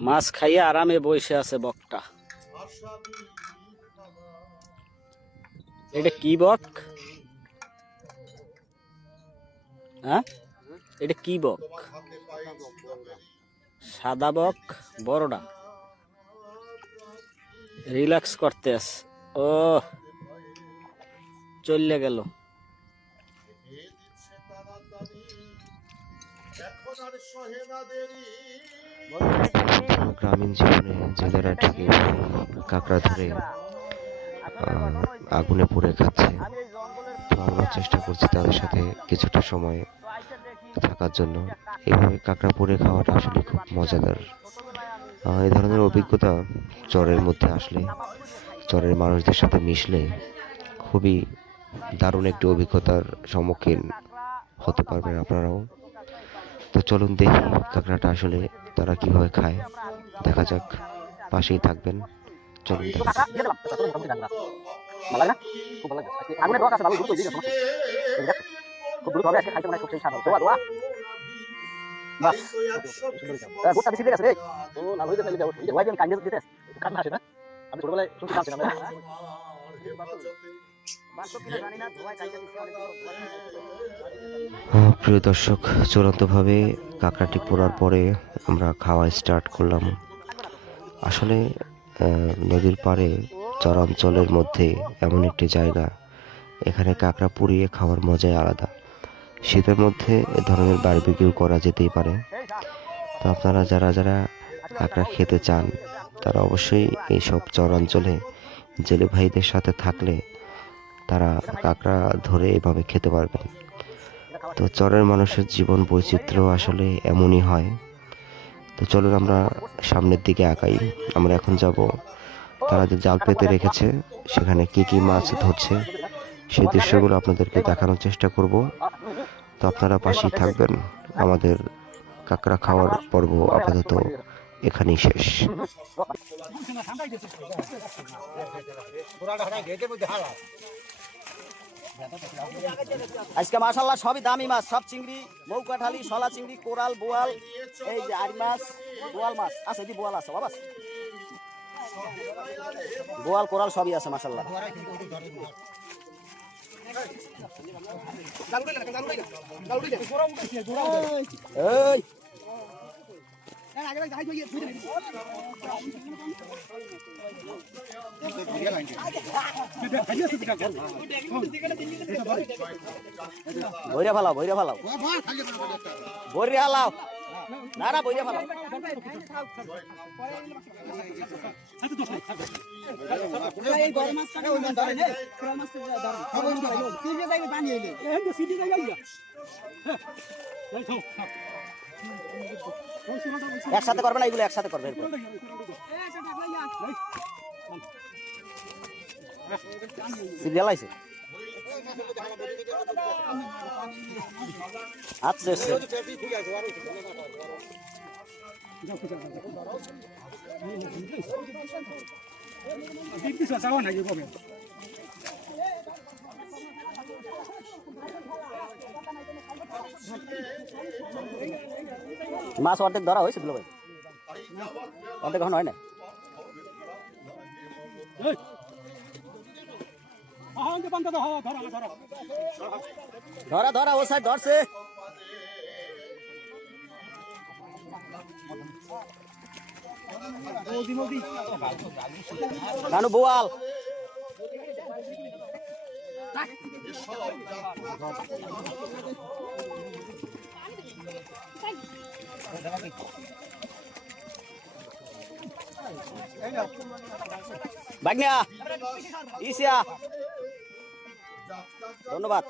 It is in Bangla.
মাছ খাইয়ে আরামে বসে আছে বকটা। এটা কি বক? হ্যাঁ? এটা কি বক? সাদা বক, বড়টা। রিল্যাক্স করতে আস। ও চললে গেল। গ্রামীণ জীবনে জেলেরা ঠিকই কাঁকড়া ধরে আগুনে পুড়ে খাচ্ছে। তো আমরা চেষ্টা করছি তাদের সাথে কিছুটা সময় থাকার জন্য। এইভাবে কাঁকড়া পুড়ে খাওয়াটা আসলে খুব মজাদার। এই ধরনের অভিজ্ঞতা চরের মধ্যে আসলে চরের মানুষদের সাথে মিশলে খুবই দারুণ একটি অভিজ্ঞতার সম্মুখীন হতে পারবেন আপনারাও। চলুন দেখি কাঁকড়াটা আসলে তারা কীভাবে খায়। দেখা যাক, পাশেই থাকবেন। চলুন আমি ছোটবেলায় শুনতে প্রিয় দর্শক, চূড়ান্তভাবে কাঁকড়াটি পোড়ার পরে আমরা খাওয়া স্টার্ট করলাম। আসলে নদীর পাড়ে, চরাঞ্চলের মধ্যে এমন একটি জায়গা, এখানে কাঁকড়া পুড়িয়ে খাওয়ার মজাই আলাদা। শীতের মধ্যে এ ধরনের বারবিকিউ করা যেতেই পারে। তো আপনারা যারা যারা কাঁকড়া খেতে চান, তারা অবশ্যই এইসব চরাঞ্চলে জেলে ভাইদের সাথে থাকলে তারা কাঁকড়া ধরে এভাবে খেতে পারবেন তো চরের মানুষের জীবন বৈচিত্র্য আসলে এমনই হয়। তো চলুন আমরা সামনের দিকে আগাই। আমরা এখন যাব তারা যে জাল পেতে রেখেছে, সেখানে কি কি মাছ ধরছে, সেই দৃশ্যগুলো আপনাদেরকে দেখানোর চেষ্টা করব। তো আপনারা পাশেই থাকবেন। আমাদের কাঁকড়া খাওয়ার পর্ব আপাতত এখানেই শেষ। আজকে মাশাল্লাহ সবই দামি মাছ সব চিংড়ি মৌকাঠালি শলা চিংড়ি কোরাল বোয়াল এই যে আরি মাছ বোয়াল মাছ। আছে কি বোয়াল আছে বাবা বোয়াল কোরাল সবই আছে মাশাল্লাহ এই বইরে ফালাও বইরে ফালাও বইরে ফালাও না না বইরে ধরে সিজে যাইবে পানি হইলে একসাথে করবে না এগুলো একসাথে করবে আইছে? আচ্ছা আচ্ছা। মাছ অর্ধেক ধরা হয়েছে, দুলো ভাই। অর্ধেক এখন হয় না। ধরা ধরা, ও সাইড ধরছে। নানু বোয়াল। বাগনিয়া ইসিয়া। ধন্যবাদ।